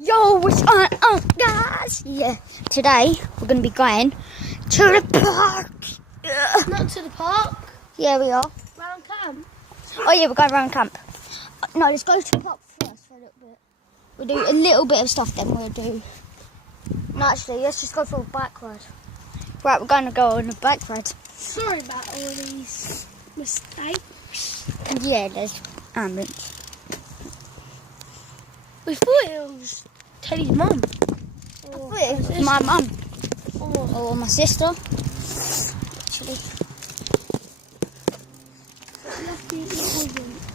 Yo, what's on, guys? Yeah, today we're going to be going to the park. Not to the park. Yeah, we are. Round camp. Oh yeah, we're going round camp. No, let's go to the park first for a little bit. We'll do a little bit of stuff, then we'll do... No, actually, let's just go for a bike ride. Right, we're going to go on a bike ride. Sorry about all these mistakes. Yeah, there's ambulance. We thought it was Teddy's mum. I thought it was my mum. Or my sister. Actually.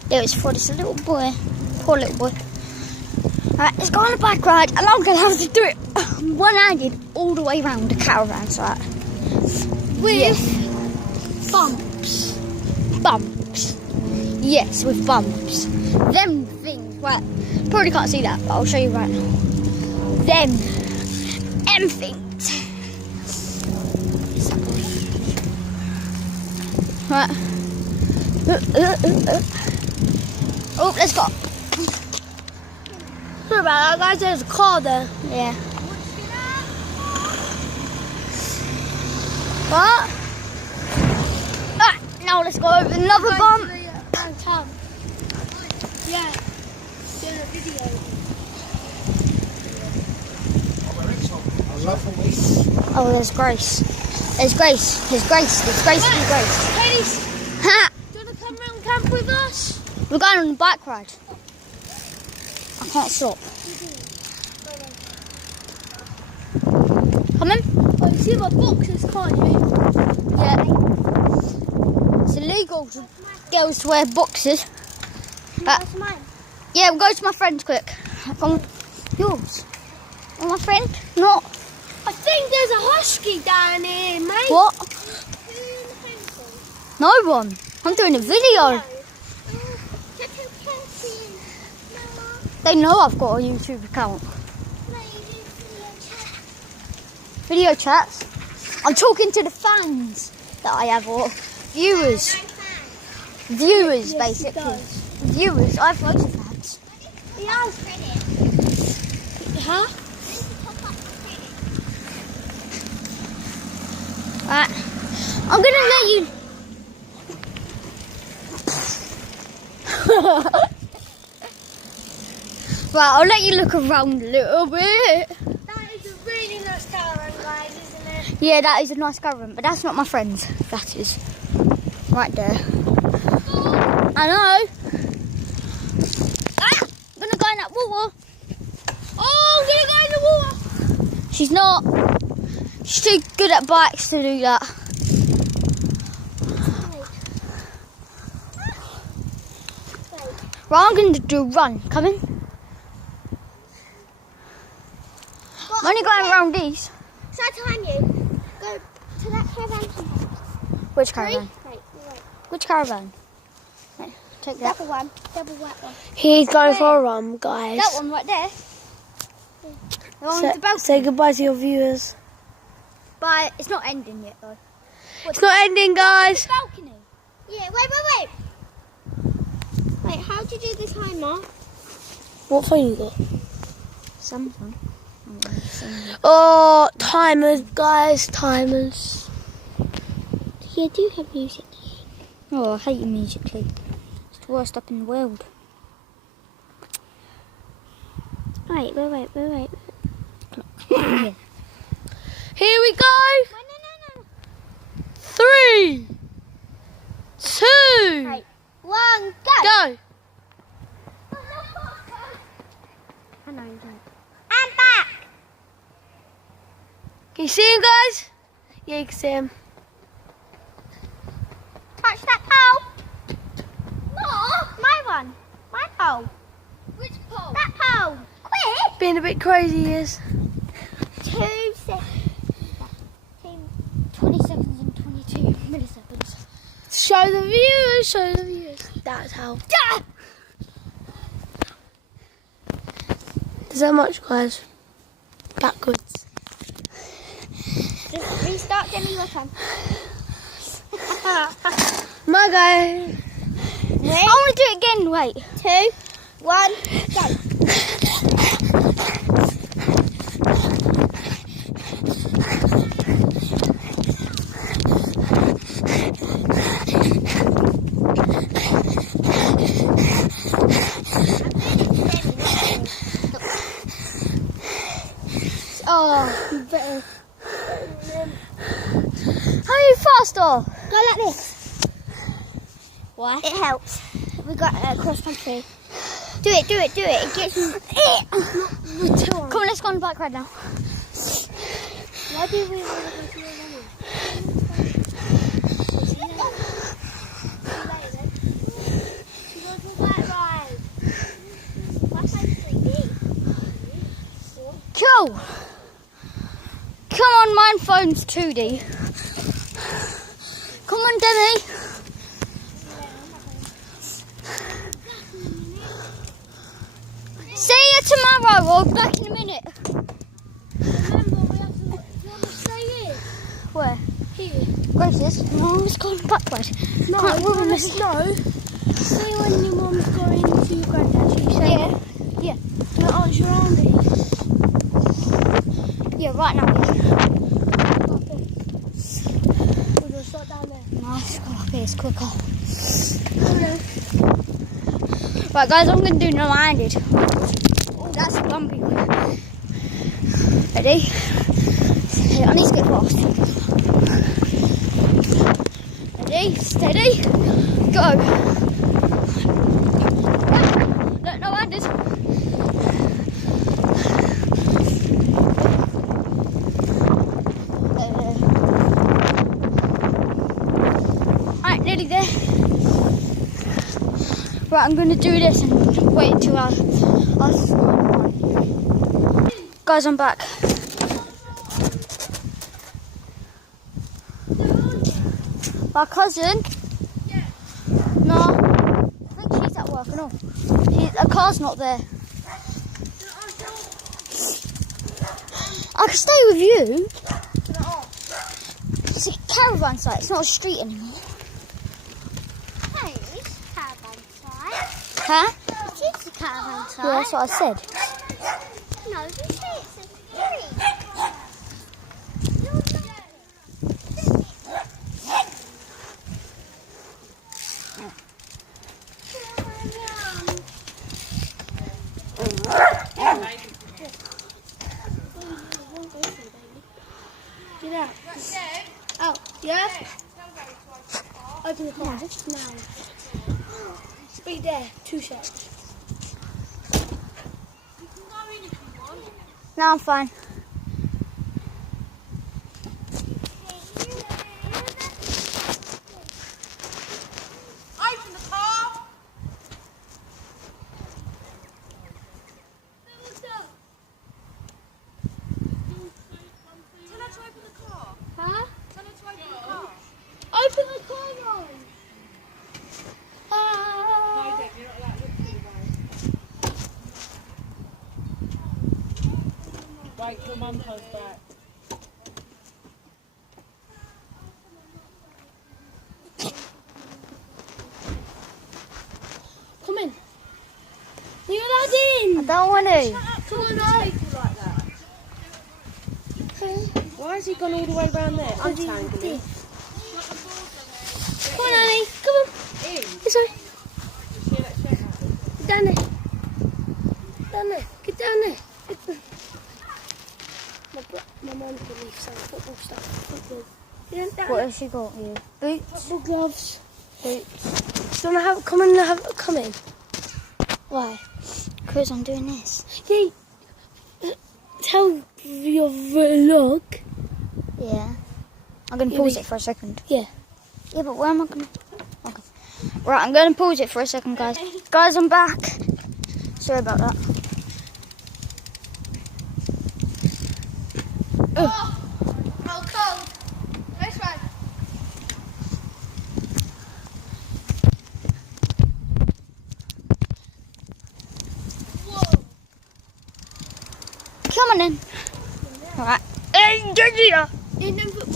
Yeah, it's for this little boy. Poor little boy. Alright, let's go on a bike ride, and I'm going to have to do it one-handed all the way around the caravan site. With bumps. Bumps. Yes, with bumps. Them things, right, probably can't see that, but I'll show you right now. Them things. Right. Oh, let's go. Sorry about that, guys. There's a car there. Yeah. What? Ah, now let's go over another bump. Round camp. Yeah. Doing a video. Oh, there's Grace. There's Grace. There's Grace. There's Grace and Grace. Teddy's. Ha! Do you want to come round camp with us? We're going on a bike ride. I can't stop. Come in. Oh, you see my boxes, can't you? Yeah. It's illegal for girls to wear boxes. That's mine. Yeah, we'll go to my friend's quick. Come on. Yours. Oh, my friend? Not. I think there's a husky down here, mate. What? No one. I'm doing a video. They know I've got a YouTube account. Video chats. I'm talking to the fans that I have, or viewers. Viewers, Yes, basically. he does. Viewers. I have loads of fans. Huh? Right. I'm gonna let you. Right, I'll let you look around a little bit. That is a really nice caravan, guys, isn't it? Yeah, that is a nice caravan, but that's not my friend's. That is right there. I know. Ah, I'm gonna go in that water. Oh, I'm going to go in the water. She's not. She's too good at bikes to do that. Right, I'm going to do a run. Come in. I'm only going around these. Shall I time you? Go to that caravan. Which caravan? Wait. Which caravan? Right, take that. Double one. Double white one. He's going for a run, guys. That one right there. The one with the balcony. Say goodbye to your viewers. But it's not ending yet though. It's not ending, guys. Balcony. Yeah, wait. Wait, how do you do the timer? What phone you got? Samsung. Oh, timers, guys, timers. Yeah, do you have music? Oh, I hate your Musical.ly. It's the worst up in the world. Wait. Yeah. Here we go. No. 3, 2, Right. 1, go. go. I know you don't. I'm back. Can you see him, guys? Yeah, you can see him. Touch that pole. No, my one. My pole. Which pole? That pole. Quick. Being a bit crazy, he is. 2 seconds. 20 seconds and 22 milliseconds. Show the viewers. That's how. Yeah. There's that much, guys. Backwards. Just restart, give me your time. My guy. I want to do it again. Wait. 2, 1, go. Oh, Better. how are you faster? Go like this. Why? It helps. We got cross country. Do it. It gets you. Come on, let's go on the bike ride now. Why do we want to go to the running? Cool. Come on, mine phone's 2D. Come on, Demi. See you tomorrow or back in a minute. Remember, we have to stay here. Where? Here. Grace's? No, let's go on the bike ride. No, Can't move no. See when your mum's going to your granddad, you say, Yeah. do it ask your auntie. Yeah, right now. We'll just start down there. No, let's go up here, it's quicker. Right, guys, I'm going to do no-handed. Oh, that's a bumpy one. Ready? Yeah, I need to get fast. Ready, steady, go. Look, no-handed. Right, nearly there. Right, I'm going to do this and wait until I guys, I'm back. My cousin? Yeah. No, I think she's at work and all. Her car's not there. I can stay with you. It's a caravan site, it's not a street anymore. Hey, it's a caravan site. Huh? It is a caravan site. Yeah, that's what I said. No, you say it's a street. Get out. Oh, yeah? Open the car. Now. Speed there. 2 seconds. No, I'm fine. Open the car. Tell her to open the car. Huh? Tell her to open the car. Open the car, guys. No, Deb, you're not allowed to look through those. Wait till Mum comes back. Come in. You're allowed in. I don't want to. Come on, guys. People like that. Why has he gone all the way round there? Untangling. Come on, Annie. Come on. This way. Get down there. Down there. Get down there. Get down. My mum's going to leave some football stuff. Football. Get down What there. has she got you? Boots? Football gloves. Boots. Do you want to have, come in? Why? Because I'm doing this. Yeah. Tell your vlog. Yeah. I'm going to Yeah, pause but- it for a second. Yeah. Yeah, but where am I going to... Okay. Right, I'm going to pause it for a second, guys. Guys, I'm back. Sorry about that. Oh, cold. Nice one. Come on in. Alright. Hey, Georgia! In them football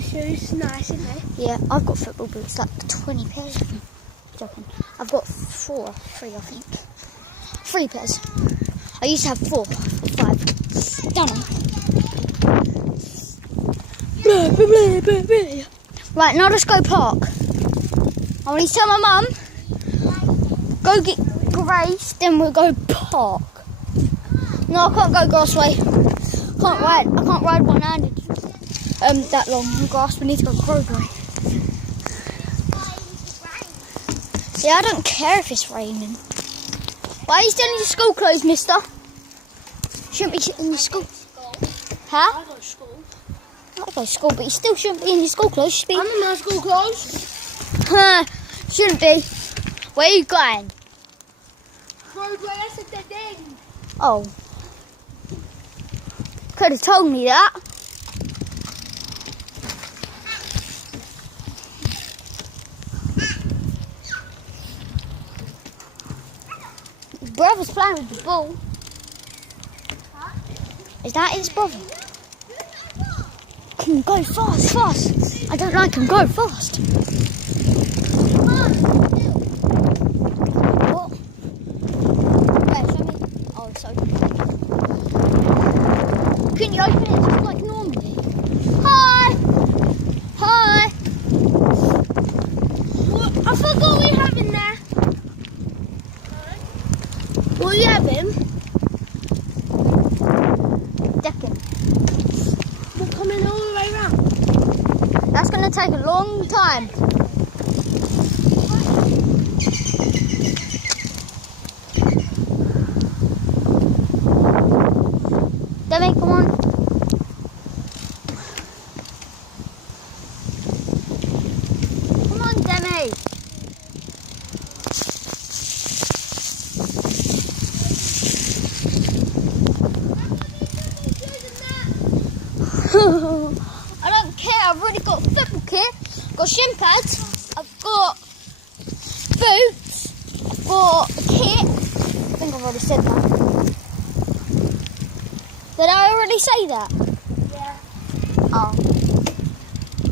shoes, nice, isn't it? Yeah, I've got football boots, like 20 pairs of them. Joking. I've got 3, I think. 3 pairs. I used to have 4 or 5. Don't know. Right, now let's go park. I want to tell my mum, go get Grace, then we'll go park. No, I can't go Grassway. I can't ride one-handed that long in the grass. We need to go Crowbury. Yeah, I don't care if it's raining. Why are you still in your school clothes, mister? Shouldn't be in your school. Huh? I go to school. I go to school, but you still shouldn't be in your school clothes. You should be. I'm in my school clothes. Shouldn't be. Where are you going? Broadway, that's a dead end. Oh. Could have told me that. His brother's playing with the ball. Is that his brother? Come on, go fast, fast. I don't like him. Go fast. What? Where, show me. Oh, it's open. Couldn't you open it just like normally? Hi! Hi! What? I forgot we have in there. What are you having? Decking. We're coming all the way round. That's going to take a long time. Demi, come on. Come on, Demi. I don't care. I've already got a football kit. I've got shin pads. I've got boots. I've got a kit. I think I've already said that. Did I already say that? Yeah. Oh.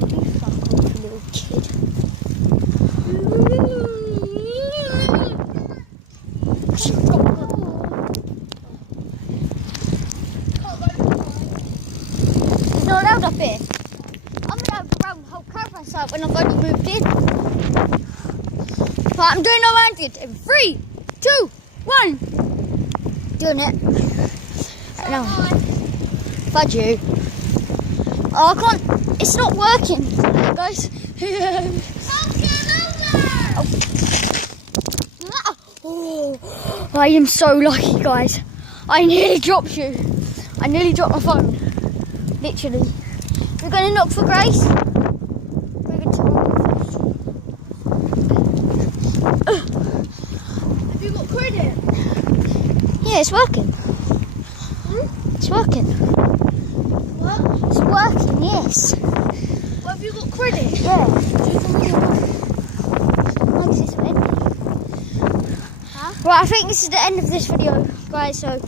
You fuck off, little kid. It's not allowed up here. I'm allowed to round the whole caravan site when I've only moved in. But I'm doing no handed in 3, 2, 1. Doing it. No. Fudge you. Oh, I can't. It's not working, guys. Oh, I am so lucky, guys. I nearly dropped you. I nearly dropped my phone. Literally. We're going to knock for Grace. We're going to Have you got credit? Yeah, it's working. It's working. What? It's working, yes. What, have you got credit? Yeah. Do you think we can Right, I think this is the end of this video, guys. So